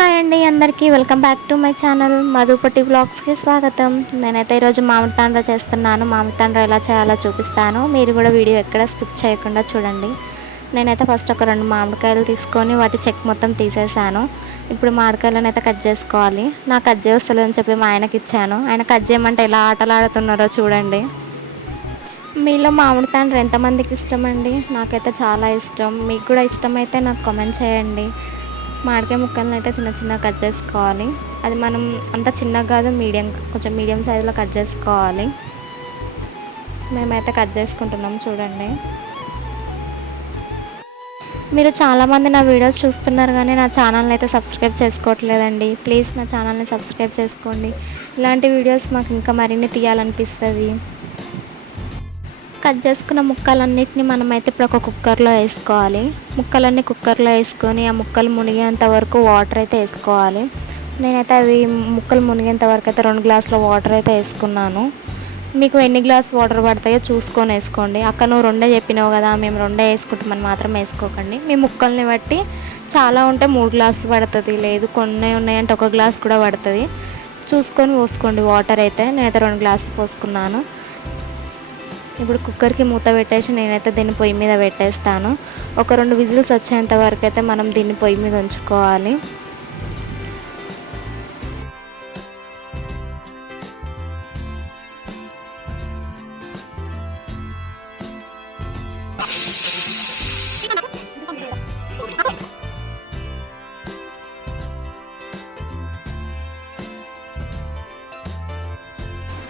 Hi అండి అందరికీ welcome back to my channel Madhupatti వ్లాగ్స్కి స్వాగతం. నేనైతే ఈరోజు మామిడి తాండ్ర చేస్తున్నాను. మామిడి తాండ్ర ఎలా చేయాలో చూపిస్తాను. మీరు కూడా వీడియో ఎక్కడ స్కిప్ చేయకుండా చూడండి. నేనైతే ఫస్ట్ ఒక 2 మామిడికాయలు తీసుకొని వాటి చెక్ మొత్తం తీసేసాను. ఇప్పుడు మామిడికాయలను అయితే కట్ చేసుకోవాలి. నాకు కట్ చేస్తలేదని చెప్పి మా ఆయనకి ఇచ్చాను. ఆయన కట్ చేయమంటే ఎలా ఆటలాడుతున్నారో చూడండి. మీలో మామిడి తాండ్ర ఎంతమందికి ఇష్టం అండి? నాకైతే చాలా ఇష్టం. మీకు కూడా ఇష్టమైతే నాకు కామెంట్ చేయండి. మామిడికాయ ముక్కలను అయితే చిన్న చిన్నగా కట్ చేసుకోవాలి. అది మనం అంత చిన్నగా కాదు, కొంచెం మీడియం సైజులో కట్ చేసుకోవాలి. మేమైతే కట్ చేసుకుంటున్నాం చూడండి. మీరు చాలామంది నా వీడియోస్ చూస్తున్నారు కానీ నా ఛానల్ని అయితే సబ్స్క్రైబ్ చేసుకోవట్లేదండి. ప్లీజ్ నా ఛానల్ని సబ్స్క్రైబ్ చేసుకోండి. ఇలాంటి వీడియోస్ మాకు ఇంకా మరిన్ని తీయాలనిపిస్తుంది. కట్ చేసుకున్న ముక్కలన్నిటిని మనమైతే ఇప్పుడు ఒక కుక్కర్లో వేసుకోవాలి. ముక్కలన్నీ కుక్కర్లో వేసుకొని ఆ ముక్కలు మునిగేంత వరకు వాటర్ అయితే వేసుకోవాలి. నేనైతే అవి ముక్కలు మునిగేంత వరకు అయితే 2 గ్లాసుల వాటర్ అయితే వేసుకున్నాను. మీకు ఎన్ని గ్లాస్ వాటర్ పడతాయో చూసుకొని వేసుకోండి. అక్క నువ్వు 2 చెప్పినావు కదా, మేము 2 వేసుకుంటామని మాత్రం వేసుకోకండి. మీ ముక్కల్ని బట్టి చాలా ఉంటే 3 గ్లాసులు పడుతుంది, లేదు కొన్ని ఉన్నాయంటే 1 గ్లాస్ కూడా పడుతుంది. చూసుకొని పోసుకోండి వాటర్ అయితే. నేనైతే 2 గ్లాసులు పోసుకున్నాను. ఇప్పుడు కుక్కర్కి మూత పెట్టేసి నేనైతే దీన్ని పొయ్యి మీద పెట్టేస్తాను. ఒక 2 విజిల్స్ వచ్చేంత వరకు అయితే మనం దీన్ని పొయ్యి మీద ఉంచుకోవాలి.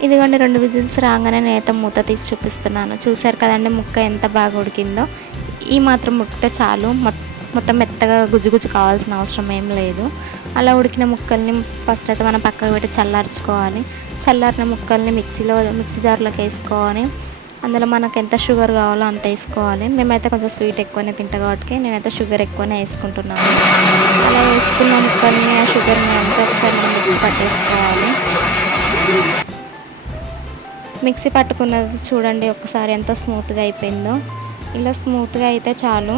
ఇదిగోండి 2 విజిల్స్ రాగానే నేనైతే మూత తీసి చూపిస్తున్నాను. చూసారు కదండి ముక్క ఎంత బాగా ఉడికిందో. ఈ మాత్రం ఉడికితే చాలు. మొత్తం మెత్తగా గుజ్జు కావాల్సిన అవసరం ఏం లేదు. అలా ఉడికిన ముక్కల్ని ఫస్ట్ అయితే మనం పక్కకు పెట్టి చల్లార్చుకోవాలి. చల్లారిన ముక్కల్ని మిక్సీ జార్లోకి వేసుకోవాలి. అందులో మనకు ఎంత షుగర్ కావాలో అంత వేసుకోవాలి. మేమైతే కొంచెం స్వీట్ ఎక్కువనే తింటాం కాబట్టి నేనైతే షుగర్ ఎక్కువనే వేసుకుంటున్నాను. అలా వేసుకున్న ముక్కల్ని ఆ షుగర్ని అంతా ఒకసారి మనం మిక్సీ పట్టేసుకోవాలి. మిక్సీ పట్టుకున్నది చూడండి ఒకసారి ఎంత స్మూత్గా అయిపోయిందో. ఇలా స్మూత్గా అయితే చాలు.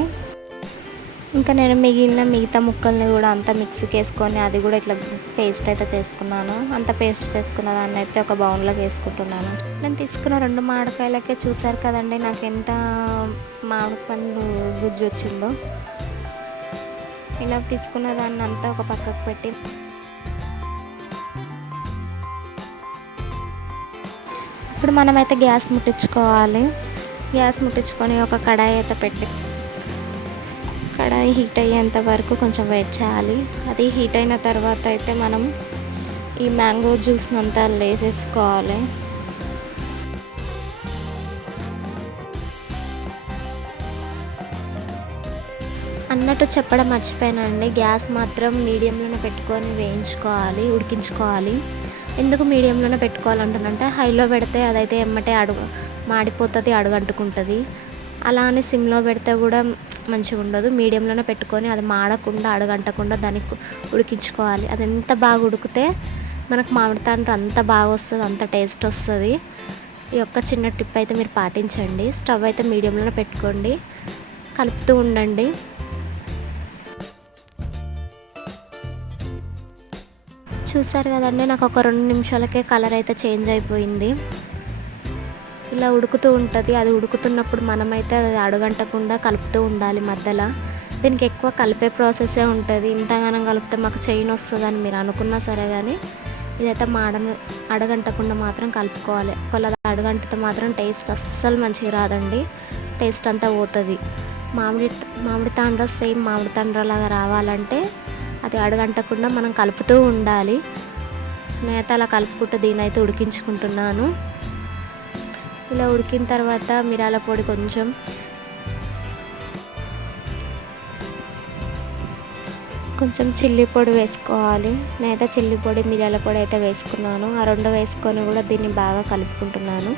ఇంకా నేను మిగతా ముక్కల్ని కూడా అంతా మిక్సీకి వేసుకొని అది కూడా ఇట్లా పేస్ట్ అయితే చేసుకున్నాను. అంత పేస్ట్ చేసుకున్న దాన్ని అయితే ఒక బౌన్లోకి వేసుకుంటున్నాను. నేను తీసుకున్న 2 మామిడికాయలకే చూసారు కదండి నాకు ఎంత మామిడి పండు గుజ్జు వచ్చిందో. ఇలా తీసుకున్న దాన్ని అంతా ఒక పక్కకు పెట్టి ఇప్పుడు మనమైతే గ్యాస్ ముట్టించుకోవాలి. గ్యాస్ ముట్టించుకొని ఒక కడాయి అయితే పెట్టి కడాయి హీట్ అయ్యేంత వరకు కొంచెం వెయిట్ చేయాలి. అది హీట్ అయిన తర్వాత అయితే మనం ఈ మ్యాంగో జ్యూస్ని అంతా వేసేసుకోవాలి. అన్నట్టు చెప్పడం మర్చిపోయానండి, గ్యాస్ మాత్రం మీడియంలోనే పెట్టుకొని ఉడికించుకోవాలి. ఎందుకు మీడియంలోనే పెట్టుకోవాలంటానంటే హైలో పెడితే అదైతే ఎమ్మటే మాడిపోతుంది, అడుగంటుకుంటుంది. అలా అని సిమ్లో పెడితే కూడా మంచిగా ఉండదు. మీడియంలోనే పెట్టుకొని అది మాడకుండా అడుగంటకుండా దానికి ఉడికించుకోవాలి. అది ఎంత బాగా ఉడికితే మనకు మామిడి తాండ్ర అంత బాగా వస్తుంది, అంత టేస్ట్ వస్తుంది. ఈ యొక్క చిన్న టిప్ అయితే మీరు పాటించండి. స్టవ్ అయితే మీడియంలోనే పెట్టుకోండి, కలుపుతూ ఉండండి. చూసారు కదండి నాకు ఒక 2 నిమిషాలకే కలర్ అయితే చేంజ్ అయిపోయింది. ఇలా ఉడుకుతూ ఉంటుంది. అది ఉడుకుతున్నప్పుడు మనమైతే అది అడుగంటకుండా కలుపుతూ ఉండాలి మధ్యలో. దీనికి ఎక్కువ కలిపే ప్రాసెసే ఉంటుంది. ఇంతగానం కలిపితే మాకు చైన్ వస్తుందని మీరు అనుకున్నా సరే కానీ ఇదైతే అడుగంటకుండా మాత్రం కలుపుకోవాలి. ఒకవేళ అడుగంటితే మాత్రం టేస్ట్ అస్సలు మంచిగా రాదండి. టేస్ట్ అంతా పోతుంది. మామిడి తాండ్ర సేమ్ మామిడి తాండ్రలాగా రావాలంటే అది అడుగంటకుండా మనం కలుపుతూ ఉండాలి. నేనైతే అలా కలుపుకుంటూ దీన్ని అయితే ఉడికించుకుంటున్నాను. ఇలా ఉడికిన తర్వాత మిరియాల పొడి కొంచెం చిల్లీ పొడి వేసుకోవాలి. నేనైతే చిల్లీ పొడి మిరియాల పొడి అయితే వేసుకున్నాను. ఆ 2 వేసుకొని కూడా దీన్ని బాగా కలుపుకుంటున్నాను.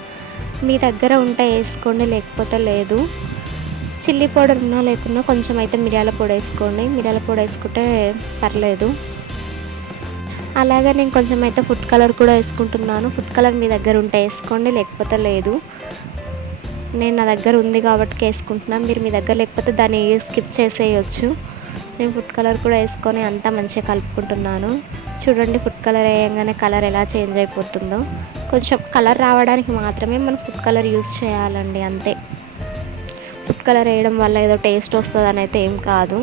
మీ దగ్గర ఉంటే వేసుకోండి, లేకపోతే లేదు. చిల్లీ పౌడర్ ఉన్నా లేకున్నా కొంచెం అయితే మిరియాల పొడి వేసుకోండి. మిరియాల పొడి వేసుకుంటే పర్లేదు. అలాగే నేను కొంచెం అయితే ఫుడ్ కలర్ కూడా వేసుకుంటున్నాను. ఫుడ్ కలర్ మీ దగ్గర ఉంటే వేసుకోండి, లేకపోతే లేదు. నేను నా దగ్గర ఉంది కాబట్టి వేసుకుంటున్నాను. మీరు మీ దగ్గర లేకపోతే దాన్ని స్కిప్ చేసేయచ్చు. నేను ఫుడ్ కలర్ కూడా వేసుకొని అంతా మంచిగా కలుపుకుంటున్నాను. చూడండి ఫుడ్ కలర్ వేయంగానే కలర్ ఎలా చేంజ్ అయిపోతుందో. కొంచెం కలర్ రావడానికి మాత్రమే మనం ఫుడ్ కలర్ యూజ్ చేయాలండి, అంతే. ఫుడ్ కలర్ వేయడం వల్ల ఏదో టేస్ట్ వస్తుందని అయితే ఏం కాదు,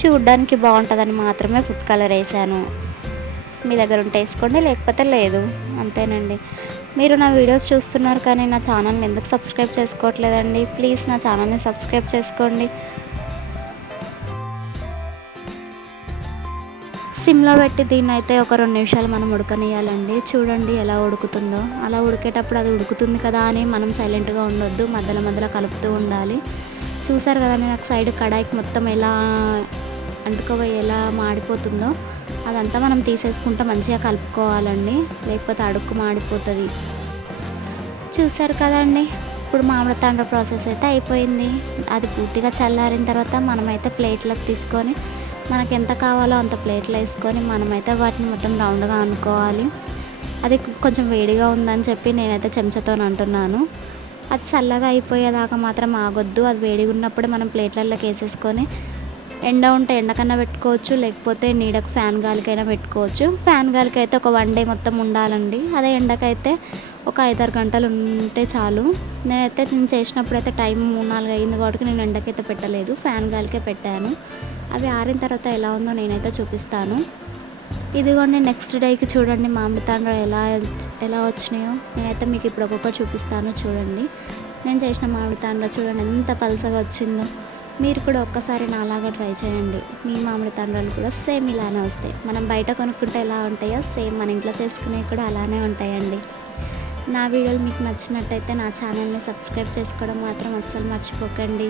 చూడ్డానికి బాగుంటుందని మాత్రమే ఫుడ్ కలర్ వేసాను. మీ దగ్గర ఉంటే వేసుకోండి, లేకపోతే లేదు, అంతేనండి. మీరు నా వీడియోస్ చూస్తున్నారు కానీ నా ఛానల్ని ఎందుకు సబ్స్క్రైబ్ చేసుకోవట్లేదండి? ప్లీజ్ నా ఛానల్ని సబ్స్క్రైబ్ చేసుకోండి. సిమ్లో పెట్టి దీన్ని అయితే ఒక 2 నిమిషాలు మనం ఉడకనియాలండి. చూడండి ఎలా ఉడుకుతుందో. అలా ఉడికేటప్పుడు అది ఉడుకుతుంది కదా అని మనం సైలెంట్గా ఉండొద్దు, మధ్యలో మధ్యలో కలుపుతూ ఉండాలి. చూసారు కదండి నాకు సైడ్ కడాయికి మొత్తం ఎలా అంటుకోపోయి ఎలా మాడిపోతుందో. అదంతా మనం తీసేసుకుంటూ మంచిగా కలుపుకోవాలండి, లేకపోతే అడుక్కు మాడిపోతుంది. చూసారు కదండి, ఇప్పుడు మామిడి తాండ్ర ప్రాసెస్ అయితే అయిపోయింది. అది పూర్తిగా చల్లారిన తర్వాత మనమైతే ప్లేట్లకు తీసుకొని మనకి ఎంత కావాలో అంత ప్లేట్లో వేసుకొని మనమైతే వాటిని మొత్తం రౌండ్గా అనుకోవాలి. అది కొంచెం వేడిగా ఉందని చెప్పి నేనైతే చెంచాతో అంటున్నాను. అది చల్లగా అయిపోయేదాకా మాత్రం ఆగొద్దు. అది వేడిగా ఉన్నప్పుడే మనం ప్లేట్లలోకి వేసేసుకొని ఎండ ఉంటే ఎండకన్నా పెట్టుకోవచ్చు, లేకపోతే నీడకు ఫ్యాన్ గాలికైనా పెట్టుకోవచ్చు. ఫ్యాన్ గాలికి అయితే ఒక 1 డే మొత్తం ఉండాలండి. అదే ఎండకైతే ఒక 5-6 గంటలు ఉంటే చాలు. నేను చేసినప్పుడు అయితే టైం 3-4 అయింది కాబట్టి నేను ఎండకైతే పెట్టలేదు, ఫ్యాన్ గాలికే పెట్టాను. అవి ఆరిన తర్వాత ఎలా ఉందో నేనైతే చూపిస్తాను. ఇదిగోండి నెక్స్ట్ డేకి చూడండి మామిడి తాండ్ర ఎలా వచ్చినాయో. నేనైతే మీకు ఇప్పుడు ఒక్కొక్కటి చూపిస్తాను చూడండి. నేను చేసిన మామిడి తాండ్ర చూడండి ఎంత పలసగా వచ్చిందో. మీరు కూడా ఒక్కసారి నాలాగా ట్రై చేయండి. మీ మామిడి తాండ్రాలు కూడా సేమ్ ఇలానే వస్తాయి. మనం బయట కొనుక్కుంటే ఎలా ఉంటాయో సేమ్ మన ఇంట్లో చేసుకునేవి కూడా అలానే ఉంటాయండి. నా వీడియోలు మీకు నచ్చినట్టయితే నా ఛానల్ని సబ్స్క్రైబ్ చేసుకోవడం మాత్రం అస్సలు మర్చిపోకండి.